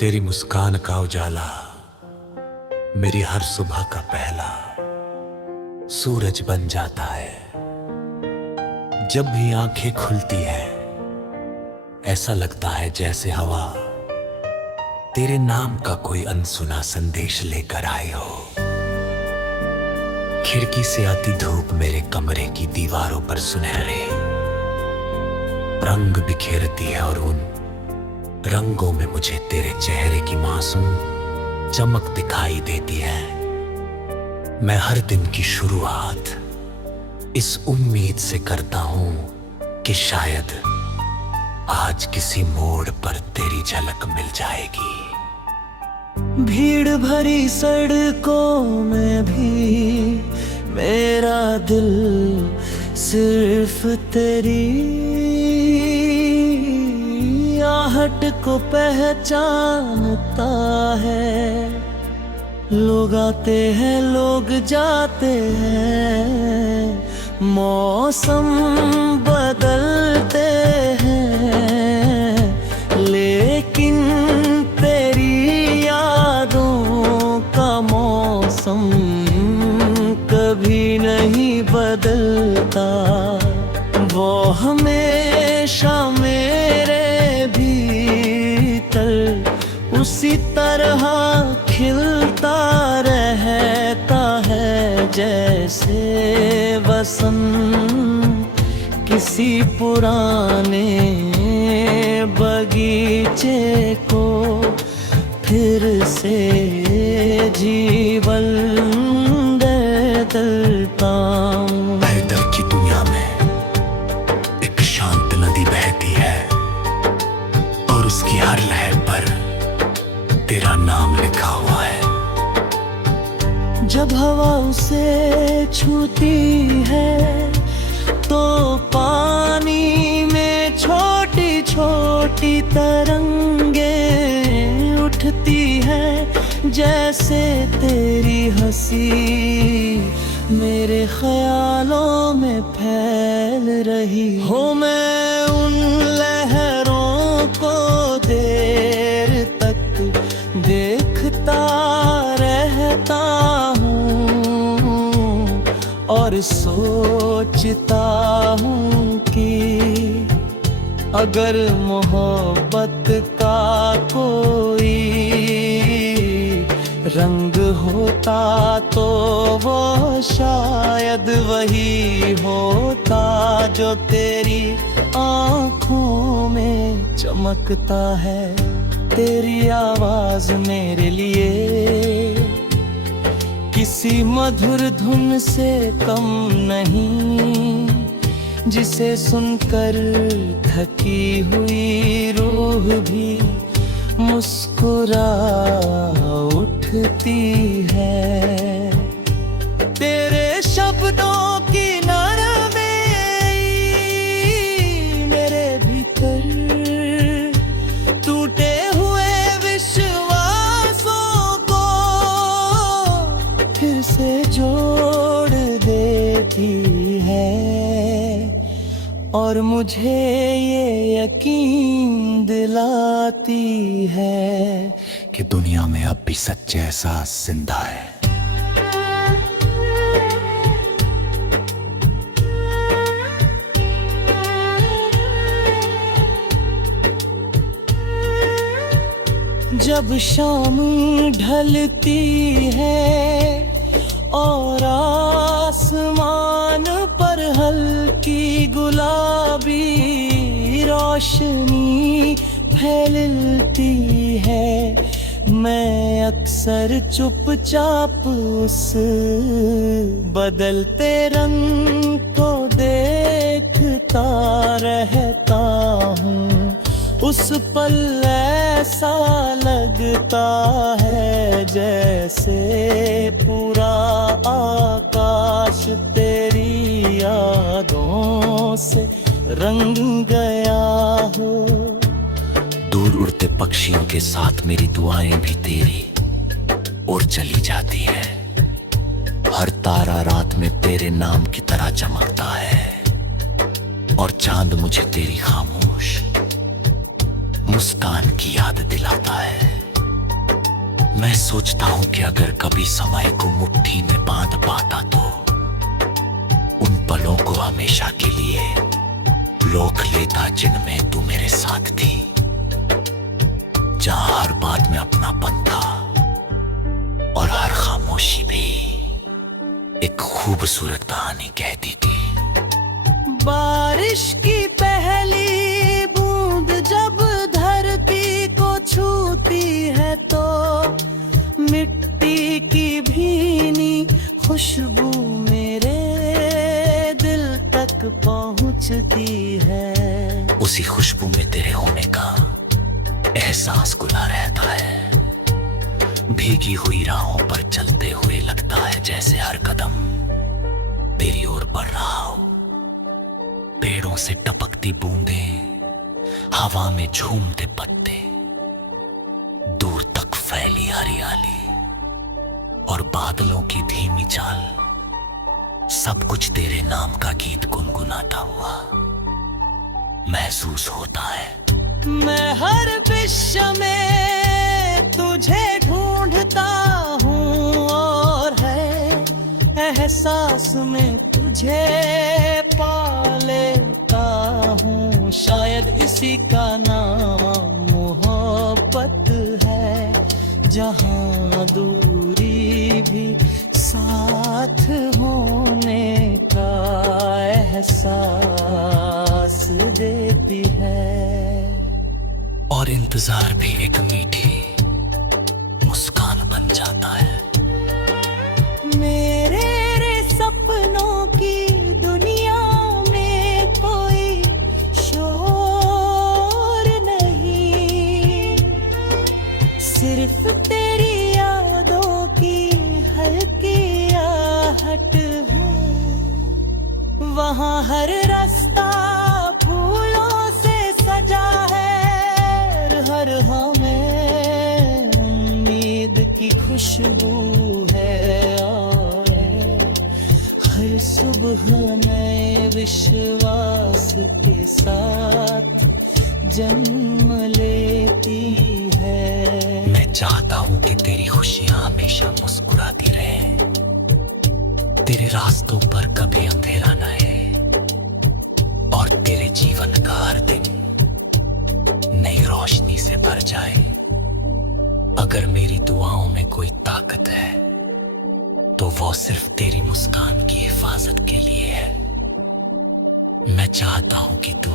तेरी मुस्कान का उजाला मेरी हर सुबह का पहला सूरज बन जाता है। जब भी आंखें खुलती है ऐसा लगता है जैसे हवा तेरे नाम का कोई अनसुना संदेश लेकर आए हो। खिड़की से आती धूप मेरे कमरे की दीवारों पर सुनहरे रंग बिखेरती है और उन रंगों में मुझे तेरे चेहरे की मासूम चमक दिखाई देती है। मैं हर दिन की शुरुआत इस उम्मीद से करता हूं कि शायद आज किसी मोड़ पर तेरी झलक मिल जाएगी। भीड़ भरी सड़कों में भी मेरा दिल सिर्फ तेरी आहट को पहचानता है। लोग आते हैं लोग जाते हैं, मौसम बदलते हैं, लेकिन तेरी यादों का मौसम कभी नहीं बदलता। वो हमेशा मेरे भीतर उसी तरह खिलता रहता है जैसे वसंत किसी पुराने बगीचे को फिर से जीवन देता हूं। पैदल की दुनिया में एक शांत नदी बहती है और उसकी हर लहर पर तेरा नाम लिखा हुआ है। जब हवा उसे छूती है तो पानी में छोटी छोटी तरंगे उठती हैं, जैसे तेरी हंसी मेरे ख्यालों में फैल रही हो। मैं उन लहरों को देर तक देखता रहता हूँ और सोचता हूँ कि अगर मोहब्बत का कोई रंग होता तो वो शायद वही होता जो तेरी आँखों में चमकता है। तेरी आवाज मेरे लिए किसी मधुर धुन से कम नहीं, जिसे सुनकर थकी हुई रूह भी मुस्कुरा उठती है। तेरे शब्दों की नरमी मेरे भीतर टूटे हुए विश्वासों को फिर से जोड़ देती है और मुझे ये यकीन दिलाती है कि दुनिया में अब भी सच्चे एहसास जिंदा है। जब शाम ढलती है और आसमान पर हल्की गुलाबी रोशनी फैलती है, मैं अक्सर चुपचाप उस बदलते रंग को देखता रहता हूँ। उस पल ऐसा लगता है जैसे पूरा आकाश तेरी यादों से रंग गया हो। दूर उड़ते पक्षियों के साथ मेरी दुआएं भी तेरी ओर चली जाती है। हर तारा रात में तेरे नाम की तरह चमकता है और चांद मुझे तेरी खामोश मुस्कान की याद दिलाता है। मैं सोचता हूं कि अगर कभी समय को मुट्ठी में बांध पाता तो उन पलों को हमेशा के लिए लोक लेता जिनमें तू मेरे साथ थी, जहां हर बात में अपनापन था और हर खामोशी भी एक खूबसूरत कहानी कहती थी। बारिश की पहली बूंद जब धरती को छूती है तो मिट्टी की भीनी खुशबू मेरे दिल तक पहुंचती है। उसी खुशबू में तेरे होने का एहसास घुला रहता है। भीगी हुई राहों पर चलते हुए लगता है जैसे हर कदम तेरी ओर बढ़ रहा हो। पेड़ों से टपकती बूंदें, हवा में झूमते पत्ते, दूर तक फैली हरियाली और बादलों की धीमी चाल, सब कुछ तेरे नाम का गीत गुनगुनाता हुआ महसूस होता है। मैं हर विश्व में तुझे ढूंढता हूँ और है एहसास में तुझे पा लेता हूँ। शायद इसी का नाम मोहब्बत है, जहाँ दूरी भी साथ होने का एहसास देती है। और इंतजार भी एक मीठी मुस्कान बन जाता है। मेरे रे सपनों की दुनिया में कोई शोर नहीं, सिर्फ तेरी यादों की हल्की आहट है। वहाँ हर रास्ता फूलों से सजा है, हर हमें उम्मीद की खुशबू है और हर सुबह नए विश्वास के साथ जन्म लेती है। मैं चाहता हूं कि तेरी खुशियां हमेशा मुस्कुराती रहे, तेरे रास्तों पर कभी अंधेरा न आए और तेरे जीवन का हर दिन नई रोशनी से भर जाए। अगर मेरी दुआओं में कोई ताकत है तो वो सिर्फ तेरी मुस्कान की हिफाजत के लिए है। मैं चाहता हूं कि तू